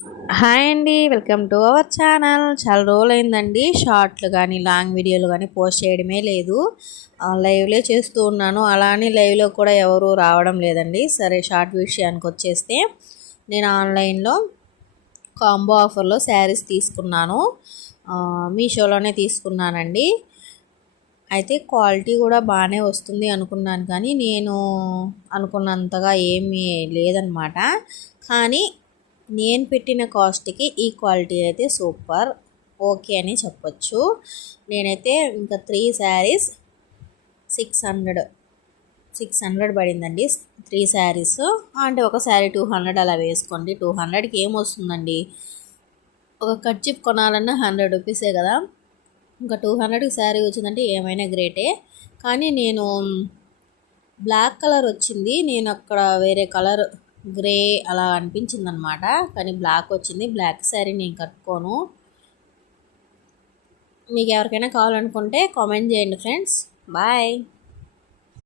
Hi అండి, welcome to our channel. చాలా రోజులైందండి షార్ట్లు కానీ లాంగ్ వీడియోలు కానీ పోస్ట్ చేయడమే లేదు. లైవ్లే చేస్తూ ఉన్నాను. అలా అని లైవ్లో కూడా ఎవరు రావడం లేదండి. సరే, షార్ట్ విషయానికి వచ్చేస్తే నేను ఆన్లైన్లో కాంబో ఆఫర్లో శారీస్ తీసుకున్నాను. మీషోలోనే తీసుకున్నానండి. అయితే క్వాలిటీ కూడా బాగానే వస్తుంది అనుకున్నాను, కానీ నేను అనుకున్నంతగా ఏమీ లేదనమాట. కానీ నేను పెట్టిన కాస్ట్కి ఈ క్వాలిటీ అయితే సూపర్ ఓకే అని చెప్పొచ్చు. నేనైతే ఇంకా 3 శారీస్ 600 పడిందండి. 3 శారీస్ అంటే ఒక శారీ 200 అలా వేసుకోండి. 200కి ఏమొస్తుందండి? ఒక కర్చీఫ్ కొనాలన్నా 100 రూపీసే కదా. ఇంకా 200కి శారీ వచ్చిందంటే ఏమైనా గ్రేటే. కానీ నేను బ్లాక్ కలర్ వచ్చింది, నేను అక్కడ వేరే కలర్ గ్రే అలా అనిపించింది అనమాట. కానీ బ్లాక్ వచ్చింది. బ్లాక్ శారీ నేను కట్టుకోను. మీకు ఎవరికైనా కావాలనుకుంటే కామెంట్ చేయండి ఫ్రెండ్స్. బాయ్.